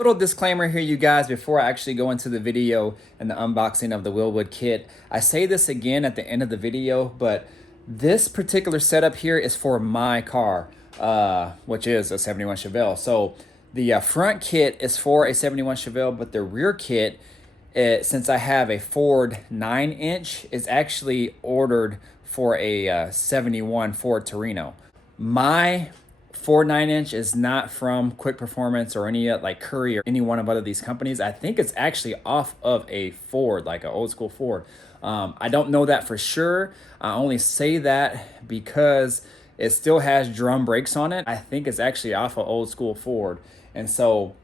Little disclaimer here, you guys, before I actually go into the video and the unboxing of the Wilwood kit. I say this again at the end of the video, but this particular setup here is for my car, which is a 71 Chevelle. So the front kit is for a 71 Chevelle, but the rear kit, since I have a Ford 9-inch, is actually ordered for a 71 Ford Torino. My Ford 9-inch is not from Quick Performance or any like Curry or any one of other these companies. I think it's actually off of a Ford, like an old school Ford. I don't know that for sure. I only say that because it still has drum brakes on it. I think it's actually off of old school Ford. And so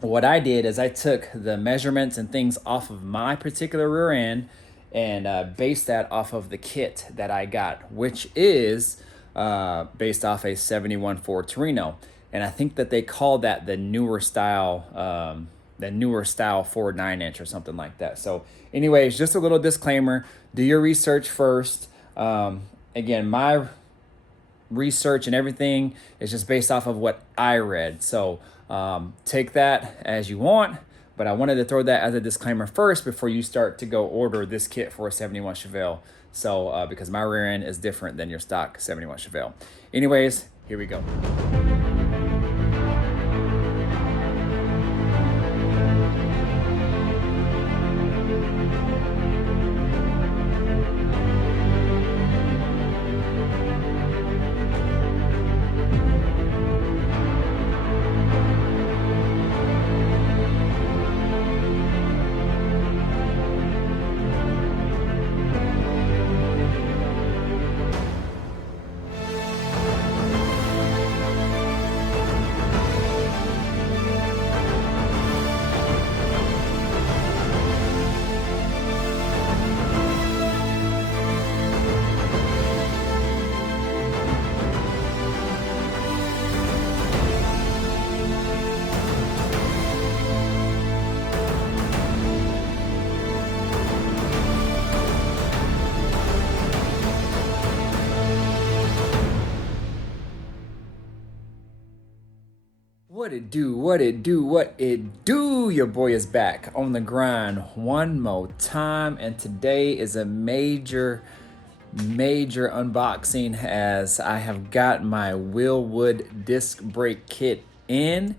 what I did is I took the measurements and things off of my particular rear end and based that off of the kit that I got, which is based off a 71 Ford Torino. And I think that they call that the newer style Ford 9-inch or something like that. So anyways, just a little disclaimer, do your research first. Again, my research and everything is just based off of what I read. So take that as you want, but I wanted to throw that as a disclaimer first before you start to go order this kit for a 71 Chevelle. So because my rear end is different than your stock 71 Chevelle. Anyways, here we go. What it do, what it do, what it do? Your boy is back on the grind one more time, and today is a major unboxing as I have got my Wilwood disc brake kit in.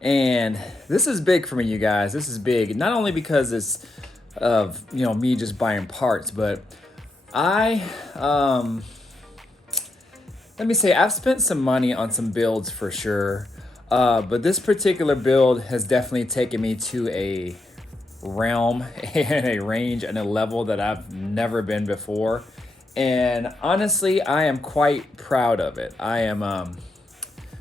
And this is big for me, you guys. This is big, not only because it's of, you know, me just buying parts, but I let me say, I've spent some money on some builds for sure. But this particular build has definitely taken me to a realm and a range and a level that I've never been before. And honestly, I am quite proud of it. I'm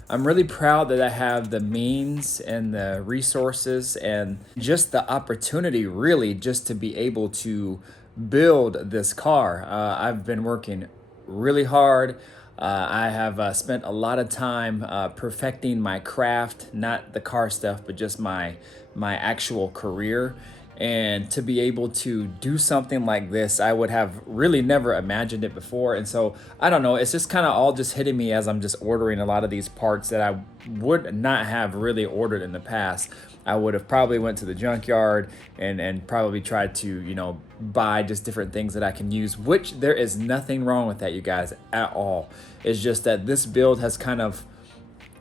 really proud that I have the means and the resources and just the opportunity really just to be able to build this car. I've been working really hard. I have spent a lot of time perfecting my craft, not the car stuff, but just my actual career. And to be able to do something like this, I would have really never imagined it before. And so, I don't know, it's just kind of all just hitting me as I'm just ordering a lot of these parts that I would not have really ordered in the past. I would have probably went to the junkyard and probably tried to, you know, buy just different things that I can use, which there is nothing wrong with that, you guys, at all. It's just that this build has kind of,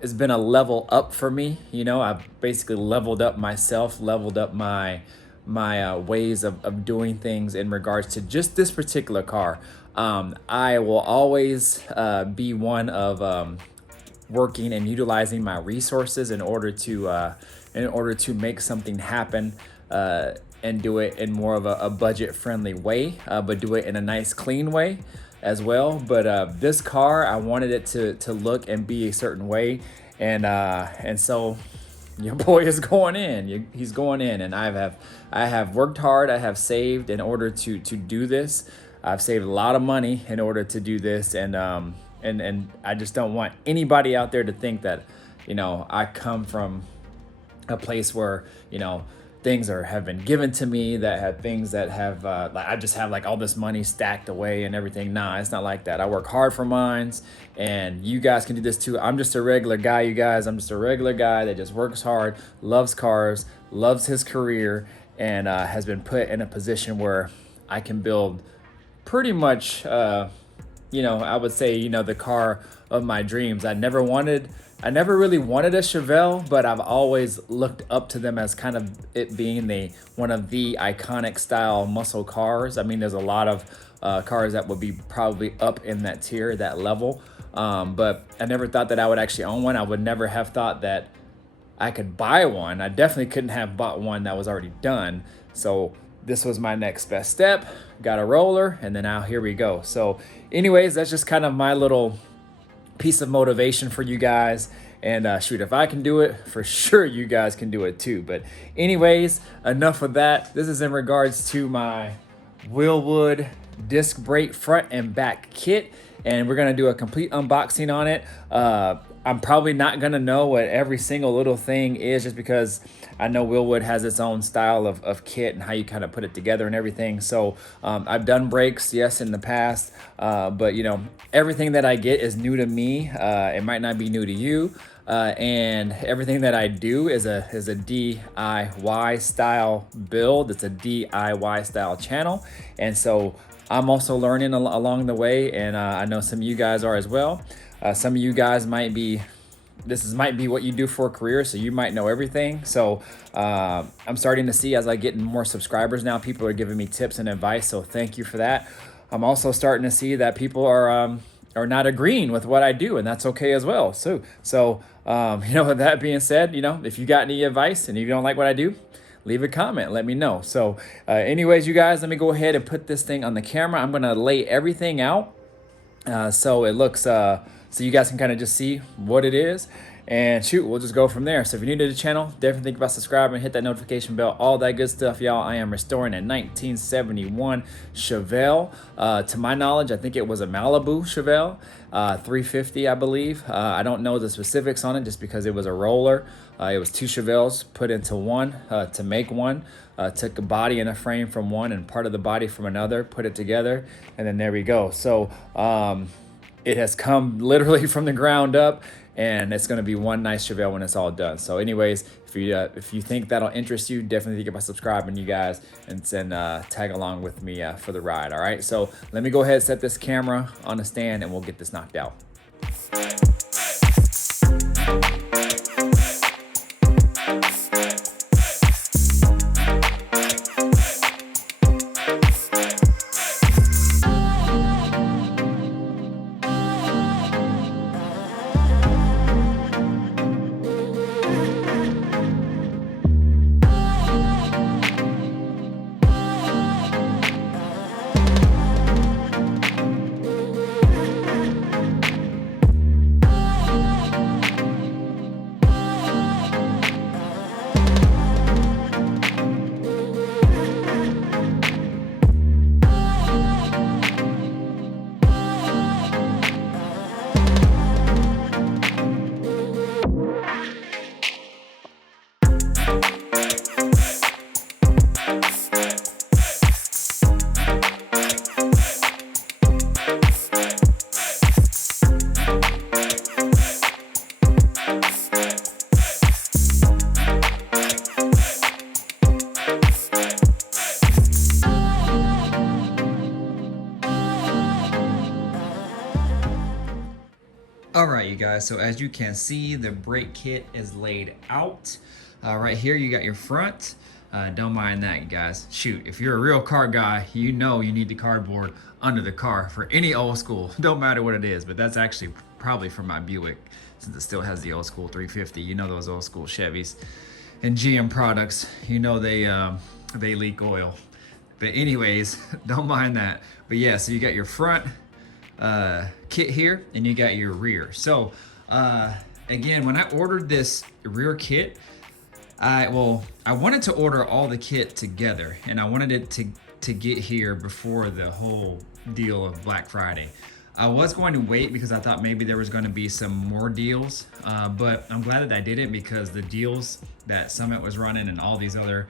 it's been a level up for me. You know, I've basically leveled up myself, leveled up my ways of doing things in regards to just this particular car. I will always be one of working and utilizing my resources in order to make something happen and do it in more of a budget friendly way, but do it in a nice clean way as well. But this car, I wanted it to look and be a certain way, and so your boy is going in. He's going in, and I have worked hard. I have saved in order to do this. I've saved a lot of money in order to do this, and I just don't want anybody out there to think that, you know, I come from a place where, you know, things have been given to me, that have things that have like I just have like all this money stacked away and everything. Nah, it's not like that. I work hard for mines, and you guys can do this too. I'm just a regular guy, you guys. I'm just a regular guy that just works hard, loves cars, loves his career, and has been put in a position where I can build pretty much I would say, the car of my dreams. I never really wanted a Chevelle, but I've always looked up to them as kind of it being one of the iconic style muscle cars. I mean, there's a lot of cars that would be probably up in that tier, that level. But I never thought that I would actually own one. I would never have thought that I could buy one. I definitely couldn't have bought one that was already done. So this was my next best step. Got a roller, and then now here we go. So anyways, that's just kind of my little piece of motivation for you guys. And shoot, if I can do it, for sure you guys can do it too. But anyways, enough of that. This is in regards to my Wilwood disc brake front and back kit, and we're gonna do a complete unboxing on it. I'm probably not gonna know what every single little thing is, just because I know Wilwood has its own style of kit and how you kind of put it together and everything. So I've done brakes, yes, in the past, but everything that I get is new to me. It might not be new to you. And everything that I do is a DIY style build. It's a DIY style channel. And so I'm also learning along the way, and I know some of you guys are as well. Some of you guys might be what you do for a career, so you might know everything. So I'm starting to see, as I get more subscribers now, people are giving me tips and advice, so thank you for that. I'm also starting to see that people are not agreeing with what I do, and that's okay as well. So with that being said, if you got any advice and you don't like what I do, leave a comment, let me know. So anyways, you guys, let me go ahead and put this thing on the camera. I'm gonna lay everything out so it looks so you guys can kind of just see what it is, and shoot, we'll just go from there. So if you're new to the channel, definitely think about subscribing, hit that notification bell, all that good stuff, y'all. I am restoring a 1971 Chevelle. To my knowledge, I think it was a Malibu Chevelle, 350, I believe. I don't know the specifics on it, just because it was a roller. It was two Chevelles put into one to make one. Took a body and a frame from one and part of the body from another, put it together, and then there we go. So it has come literally from the ground up, and it's going to be one nice Chevelle when it's all done. So anyways, if you think that'll interest you, definitely think about subscribing, you guys, and tag along with me for the ride. All right, so let me go ahead and set this camera on a stand, and we'll get this knocked out. All right, you guys, so as you can see, the brake kit is laid out. Right here, you got your front. Don't mind that, you guys. Shoot, if you're a real car guy, you know you need the cardboard under the car for any old school. Don't matter what it is, but that's actually probably for my Buick, since it still has the old school 350. You know those old school Chevys and GM products, you know they leak oil. But anyways, don't mind that. But yeah, so you got your front kit here, and you got your rear. So again, when I ordered this rear kit, I wanted to order all the kit together, and I wanted it to get here before the whole deal of Black Friday. I was going to wait because I thought maybe there was going to be some more deals, but I'm glad that I didn't, because the deals that Summit was running and all these other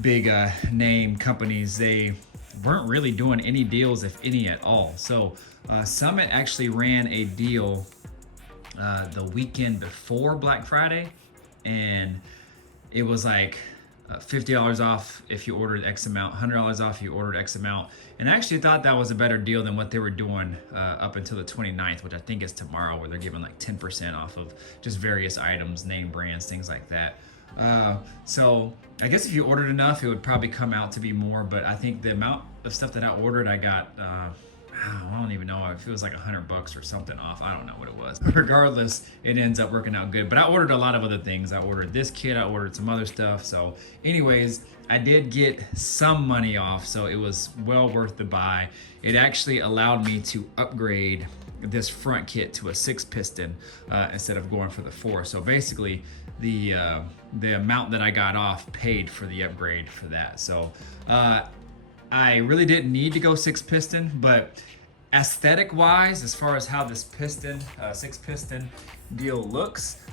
big name companies, they weren't really doing any deals, if any at all. So Summit actually ran a deal the weekend before Black Friday, and it was like $50 off if you ordered X amount, $100 off if you ordered X amount. And I actually thought that was a better deal than what they were doing up until the 29th, which I think is tomorrow, where they're giving like 10% off of just various items, name brands, things like that. So I guess if you ordered enough, it would probably come out to be more, but I think the amount of stuff that I ordered, I got, I don't even know if it was like $100 or something off. I don't know what it was. Regardless, it ends up working out good. But I ordered a lot of other things. I ordered this kit, I ordered some other stuff. So anyways, I did get some money off, so it was well worth the buy. It actually allowed me to upgrade this front kit to a 6-piston instead of going for the 4. So basically, the amount that I got off paid for the upgrade for that. So I really didn't need to go 6-piston, but aesthetic wise, as far as how this 6-piston deal looks,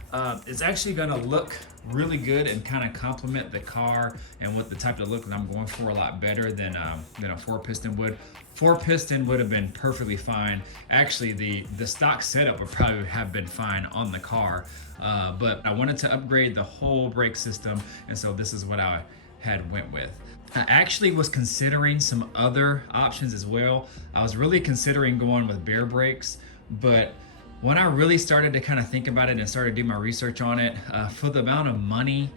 it's actually gonna look really good and kind of complement the car and what the type of look that I'm going for a lot better than a 4-piston would. 4-piston would have been perfectly fine. Actually, the stock setup would probably have been fine on the car, but I wanted to upgrade the whole brake system, and so this is what I had went with. I actually was considering some other options as well. I was really considering going with bare brakes, but when I really started to kind of think about it and started doing my research on it, for the amount of money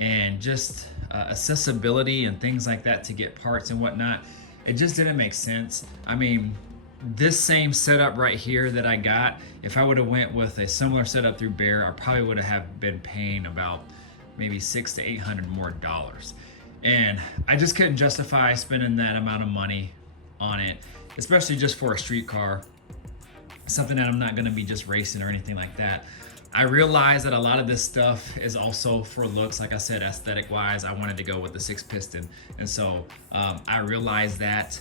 and just accessibility and things like that to get parts and whatnot, it just didn't make sense. I mean, this same setup right here that I got, if I would have went with a similar setup through Bear, I probably would have been paying about maybe $600 to $800 more. And I just couldn't justify spending that amount of money on it, especially just for a street car, something that I'm not gonna be just racing or anything like that. I realized that a lot of this stuff is also for looks. Like I said, aesthetic wise, I wanted to go with the 6-piston. And so I realized that,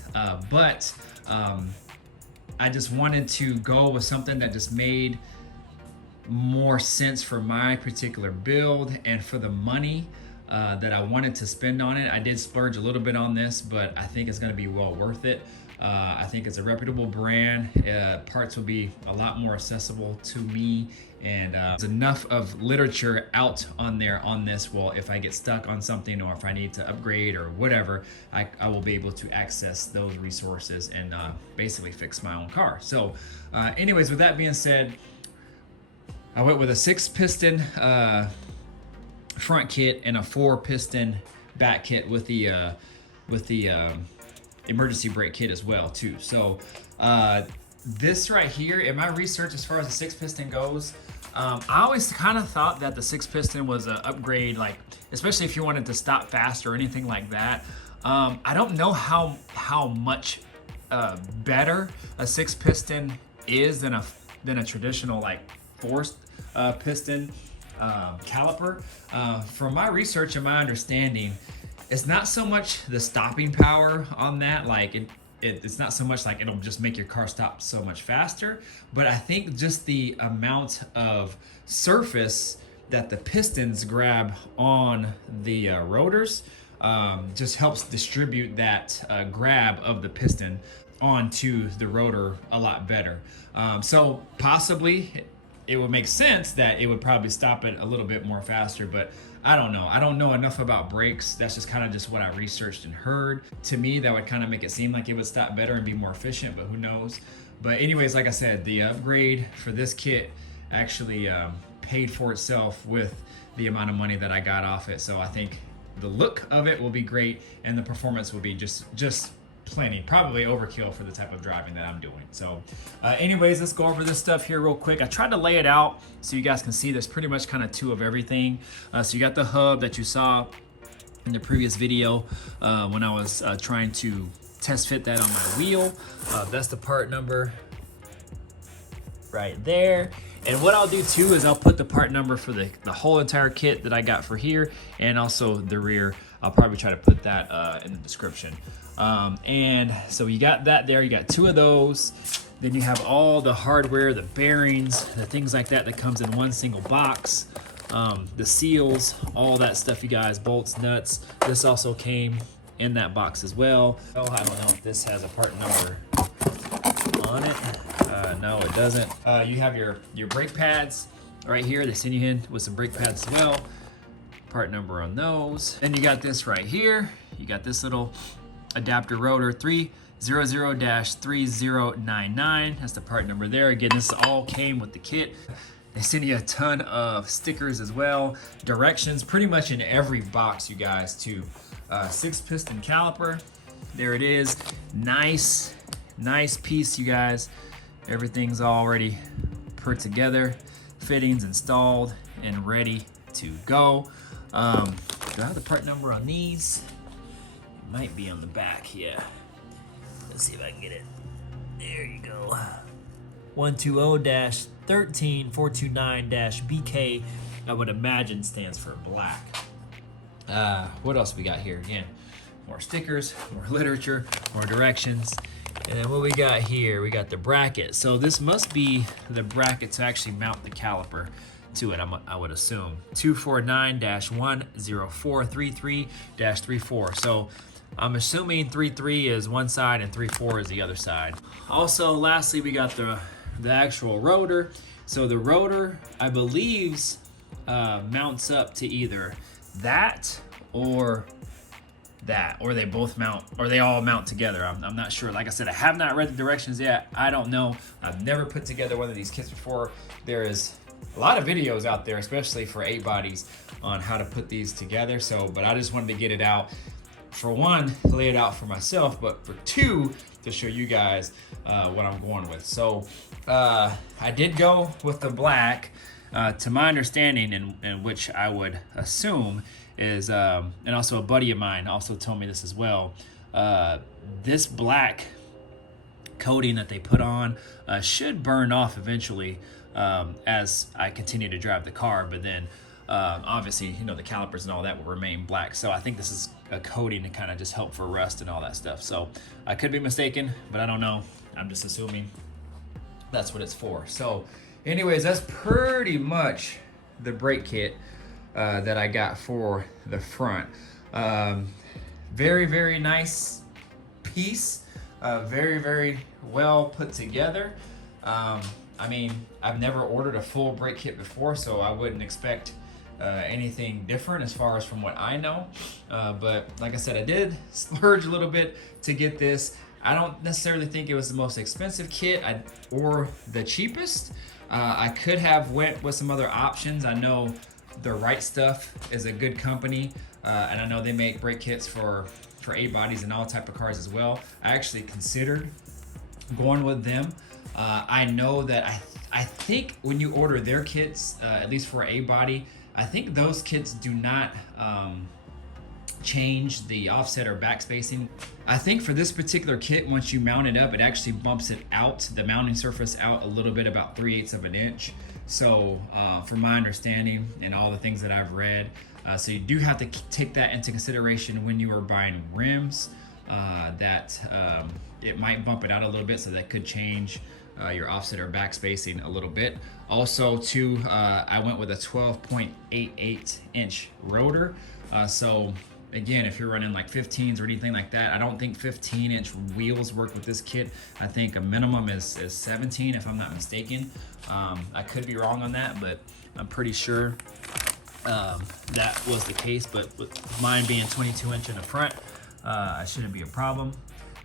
but I just wanted to go with something that just made more sense for my particular build and for the money that I wanted to spend on it. I did splurge a little bit on this, but I think it's gonna be well worth it. I think it's a reputable brand. Parts will be a lot more accessible to me, and there's enough of literature out on there on this. Well, if I get stuck on something or if I need to upgrade or whatever, I will be able to access those resources and basically fix my own car. So anyways, with that being said, I went with a 6-piston front kit and a 4-piston back kit with the emergency brake kit as well too. So this right here, in my research as far as the 6-piston goes, I always kind of thought that the 6-piston was an upgrade, like especially if you wanted to stop fast or anything like that. I don't know how much better a 6-piston is than a traditional like 4-piston caliper. From my research and my understanding, it's not so much the stopping power on that, like it's not so much like it'll just make your car stop so much faster, but I think just the amount of surface that the pistons grab on the rotors just helps distribute that grab of the piston onto the rotor a lot better. So possibly it would make sense that it would probably stop it a little bit more faster, but I don't know. I don't know enough about brakes. That's just kind of just what I researched and heard. To me, that would kind of make it seem like it would stop better and be more efficient, but who knows? But anyways, like I said, the upgrade for this kit actually paid for itself with the amount of money that I got off it. So I think the look of it will be great and the performance will be just plenty, probably overkill for the type of driving that I'm doing. So anyways, let's go over this stuff here real quick. I tried to lay it out so you guys can see there's pretty much kind of two of everything. So you got the hub that you saw in the previous video when I was trying to test fit that on my wheel. That's the part number right there. And what I'll do too is I'll put the part number for the whole entire kit that I got for here, and also the rear. I'll probably try to put that in the description. And so you got that there, you got two of those. Then you have all the hardware, the bearings, the things like that that comes in one single box. The seals, all that stuff, you guys, bolts, nuts. This also came in that box as well. Oh, I don't know if this has a part number on it. No, it doesn't. You have your brake pads right here. They send you in with some brake pads as well. Part number on those. Then you got this right here. You got this little adapter rotor 300-3099. That's the part number there. Again, this all came with the kit. They send you a ton of stickers as well. Directions pretty much in every box, you guys, too. 6-piston caliper. There it is. Nice piece, you guys. Everything's already put together. Fittings installed and ready to go. Do I have the part number on these? It might be on the back, yeah. Let's see if I can get it. There you go. 120-13429-BK, I would imagine stands for black. What else we got here? Again, more stickers, more literature, more directions. And then what we got here, we got the bracket. So this must be the bracket to actually mount the caliper to it, I would assume. 249-10433-34. So I'm assuming 33 is one side and 34 is the other side. Also, lastly, we got the actual rotor. So the rotor, I believe, mounts up to either that, or they both mount, or they all mount together. I'm not sure. Like I said, I have not read the directions yet. I don't know. I've never put together one of these kits before. There is a lot of videos out there, especially for 8 bodies, on how to put these together. But I just wanted to get it out. For one, lay it out for myself, but for two, to show you guys what I'm going with. So I did go with the black. To my understanding, and which I would assume is, and also a buddy of mine also told me this as well, this black coating that they put on should burn off eventually as I continue to drive the car, but then obviously, the calipers and all that will remain black. So I think this is a coating to kind of just help for rust and all that stuff. So I could be mistaken, but I don't know. I'm just assuming that's what it's for. So anyways, that's pretty much the brake kit that I got for the front. Very, very nice piece. Very, very well put together. I mean, I've never ordered a full brake kit before, so I wouldn't expect anything different as far as from what I know. But like I said, I did splurge a little bit to get this. I don't necessarily think it was the most expensive kit or the cheapest. I could have went with some other options. I know The Right Stuff is a good company, and I know they make brake kits for 8 bodies and all type of cars as well. I actually considered going with them. I know that I think when you order their kits, at least for a body, I think those kits do not change the offset or back spacing. I think for this particular kit, once you mount it up, it actually bumps it out, the mounting surface out a little bit, about 3/8 of an inch. So from my understanding and all the things that I've read, so you do have to take that into consideration when you are buying rims, that it might bump it out a little bit, so that could change your offset or back spacing a little bit. Also too, I went with a 12.88 inch rotor. So again, if you're running like 15s or anything like that, I don't think 15-inch wheels work with this kit. I think a minimum is 17, if I'm not mistaken. I could be wrong on that, but I'm pretty sure that was the case. But with mine being 22-inch in the front, I shouldn't be a problem.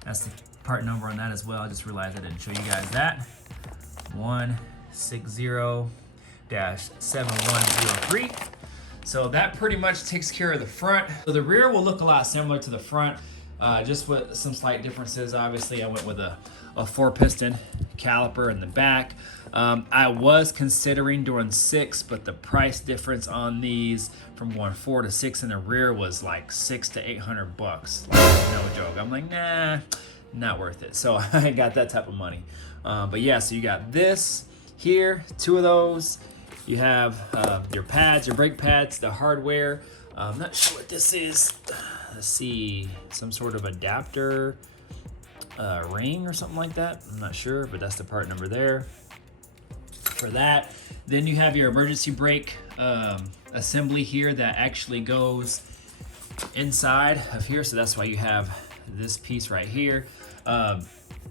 That's the part number on that as well. I just realized I didn't show you guys that. 160-7103. So that pretty much takes care of the front. So the rear will look a lot similar to the front, just with some slight differences. Obviously, I went with a 4-piston caliper in the back. I was considering doing 6, but the price difference on these from going 4 to 6 in the rear was like $600 to $800. Like, no joke. I'm like, nah, not worth it. So I ain't got that type of money. But yeah, so you got this here, 2 of those. You have your pads, your brake pads, the hardware. I'm not sure what this is. Let's see, some sort of adapter ring or something like that. I'm not sure, but that's the part number there for that. Then you have your emergency brake assembly here that actually goes inside of here. So that's why you have this piece right here.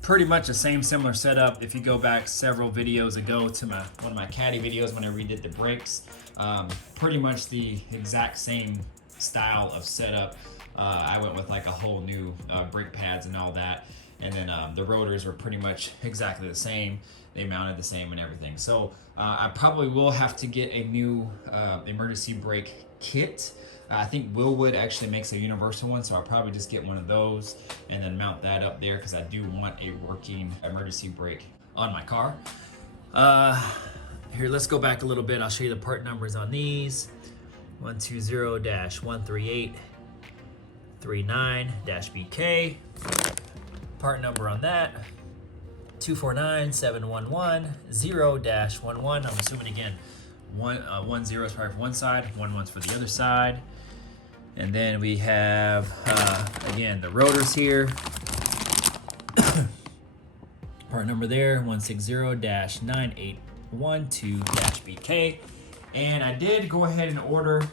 Pretty much the same similar setup. If you go back several videos ago to one of my caddy videos when I redid the brakes, pretty much the exact same style of setup. I went with like a whole new brake pads and all that, and then the rotors were pretty much exactly the same. They mounted the same and everything. So I probably will have to get a new emergency brake kit. I think Wilwood actually makes a universal one, so I'll probably just get one of those and then mount that up there because I do want a working emergency brake on my car. Here, let's go back a little bit. I'll show you the part numbers on these. 120-138-39-BK. Part number on that, 249-711-0-11. I'm assuming again, 10 is probably for one side, 11's for the other side. And then we have, again, the rotors here. Part number there, 160-9812-BK. And I did go ahead and order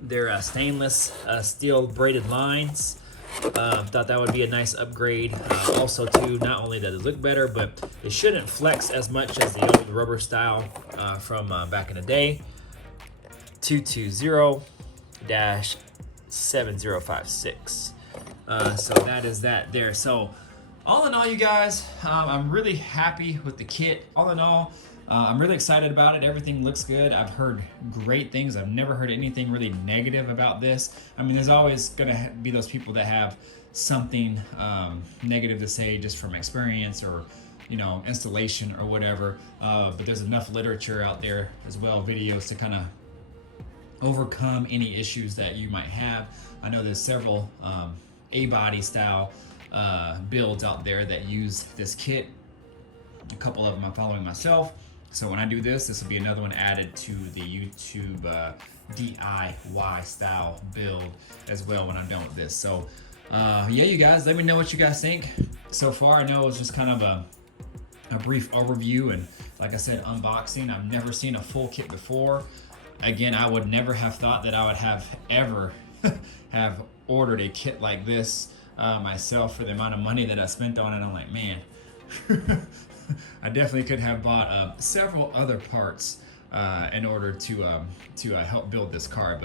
their stainless steel braided lines. Thought that would be a nice upgrade. Also, too, not only does it look better, but it shouldn't flex as much as the old rubber style from back in the day. 220-7056. So that is that there. So all in all, you guys, I'm really happy with the kit. All in all, I'm really excited about it. Everything looks good. I've heard great things. I've never heard anything really negative about this. I mean, there's always gonna be those people that have something negative to say just from experience or, you know, installation or whatever. But there's enough literature out there as well, videos to kind of overcome any issues that you might have. I know there's several A-body style builds out there that use this kit. A couple of them I'm following myself. So when I do this, this will be another one added to the YouTube DIY style build as well when I'm done with this. So yeah, you guys, let me know what you guys think. So far, I know it was just kind of a brief overview and, like I said, unboxing. I've never seen a full kit before. Again, I would never have thought that I would have ever have ordered a kit like this myself for the amount of money that I spent on it. I'm like, man, I definitely could have bought several other parts in order to help build this car.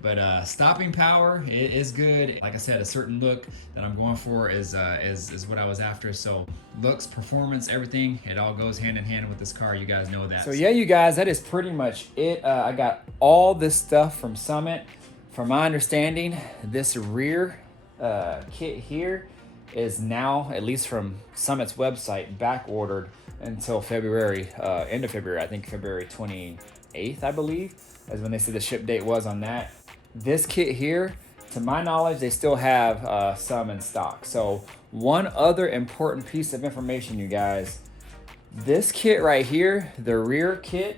But stopping power is good. Like I said, a certain look that I'm going for is what I was after. So looks, performance, everything, it all goes hand in hand with this car. You guys know that. So yeah, you guys, that is pretty much it. I got all this stuff from Summit. From my understanding, this rear kit here is now, at least from Summit's website, back ordered until February, end of February. I think February 28th, I believe, is when they said the ship date was on that. This kit here, to my knowledge, they still have some in stock. So one other important piece of information, you guys, this kit right here, the rear kit,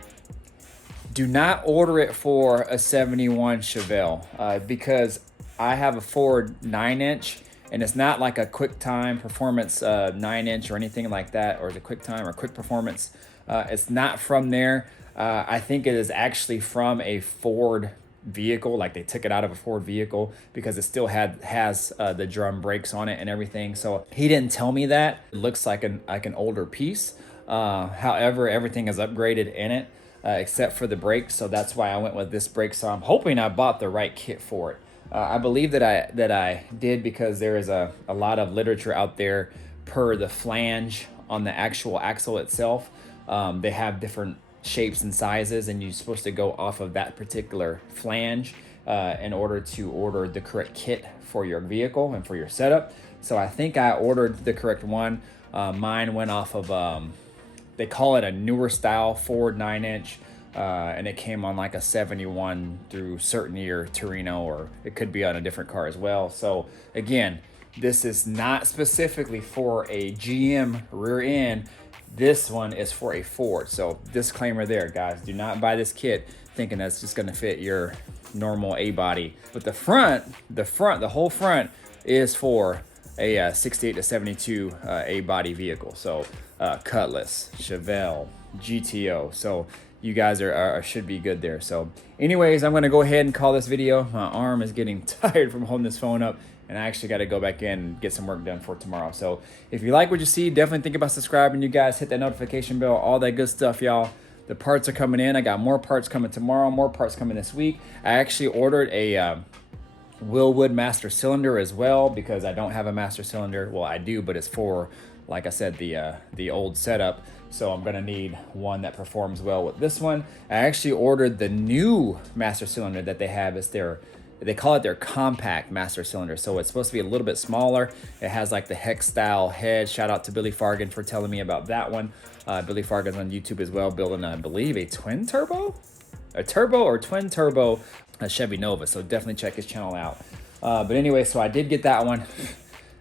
do not order it for a 71 Chevelle because I have a Ford 9-inch and it's not like a QuickTime Performance 9-inch or anything like that, or is it QuickTime or Quick Performance? It's not from there. I think it is actually from a Ford vehicle, like they took it out of a Ford vehicle because it still has the drum brakes on it and everything. So he didn't tell me that. It looks like an older piece. However, everything is upgraded in it except for the brakes. So that's why I went with this brake. So I'm hoping I bought the right kit for it. I believe that I did because there is a lot of literature out there per the flange on the actual axle itself. They have different shapes and sizes, and you're supposed to go off of that particular flange in order to order the correct kit for your vehicle and for your setup. So I think I ordered the correct one. Mine went off of, they call it a newer style Ford 9-inch. And it came on like a 71 through certain year Torino, or it could be on a different car as well. So again, this is not specifically for a GM rear end. This one is for a Ford. So disclaimer there, guys, do not buy this kit thinking that's just gonna fit your normal A-body. But the whole front is for a 68 to 72 A-body vehicle. So Cutlass, Chevelle, GTO. So you guys should be good there. So anyways, I'm gonna go ahead and call this video. My arm is getting tired from holding this phone up, and I actually got to go back in and get some work done for tomorrow. So if you like what you see, definitely think about subscribing. You guys hit that notification bell, all that good stuff, y'all. The parts are coming in. I got more parts coming tomorrow, more parts coming this week. I actually ordered a Wilwood master cylinder as well, because I don't have a master cylinder. Well, I do, but it's for, like I said, the old setup. So I'm gonna need one that performs well with this one. I actually ordered the new master cylinder that they have. They call it their compact master cylinder. So it's supposed to be a little bit smaller. It has like the hex style head. Shout out to Billy Fargan for telling me about that one. Billy Fargan's on YouTube as well, building, I believe, a twin turbo or twin turbo Chevy Nova. So definitely check his channel out. But anyway, so I did get that one.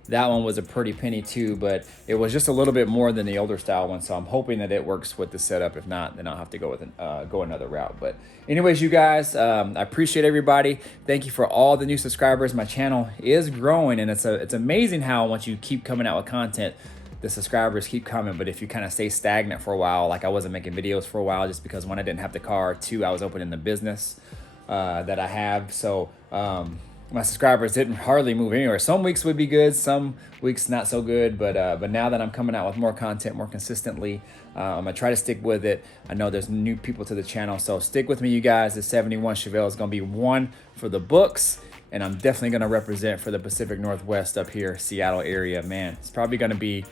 That one was a pretty penny too, but it was just a little bit more than the older style one. So I'm hoping that it works with the setup. If not, then I'll have to go with go another route. But anyways, you guys, I appreciate everybody. Thank you for all the new subscribers. My channel is growing, and it's amazing how once you keep coming out with content, the subscribers keep coming. But if you kind of stay stagnant for a while, like I wasn't making videos for a while, just because one, I didn't have the car, two, I was opening the business that I have. So my subscribers didn't hardly move anywhere. Some weeks would be good, some weeks not so good, but now that I'm coming out with more content more consistently, I'm gonna try to stick with it. I know there's new people to the channel, so stick with me, you guys. The 71 Chevelle is gonna be one for the books, and I'm definitely gonna represent for the Pacific Northwest up here, Seattle area. Man, it's probably gonna be,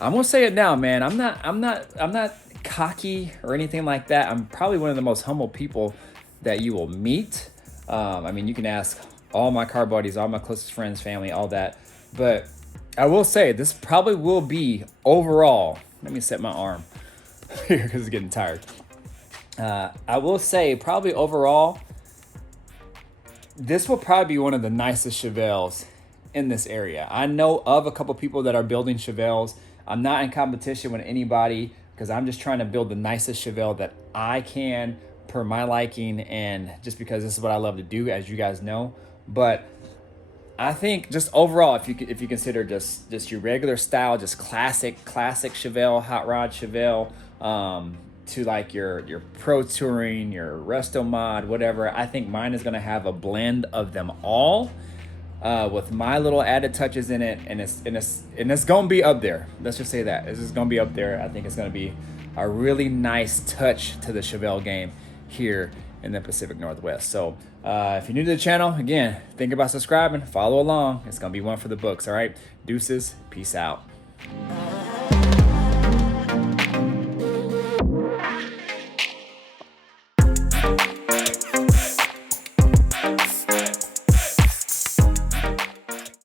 I'm gonna say it now, man. I'm not cocky or anything like that. I'm probably one of the most humble people that you will meet. I mean, you can ask all my car buddies, all my closest friends, family, all that. But I will say this probably will be overall, let me set my arm here because it's getting tired. I will say probably overall, this will probably be one of the nicest Chevelles in this area. I know of a couple people that are building Chevelles. I'm not in competition with anybody because I'm just trying to build the nicest Chevelle that I can per my liking, and just because this is what I love to do, as you guys know. But I think just overall, if you consider just your regular style, just classic Chevelle, hot rod Chevelle, to like your pro touring, your resto mod, whatever, I think mine is gonna have a blend of them all, with my little added touches in it, and it's gonna be up there. Let's just say that this is gonna be up there. I think it's gonna be a really nice touch to the Chevelle game here in the Pacific Northwest. So if you're new to the channel, again, think about subscribing, follow along. It's gonna be one for the books. All right, deuces, peace out.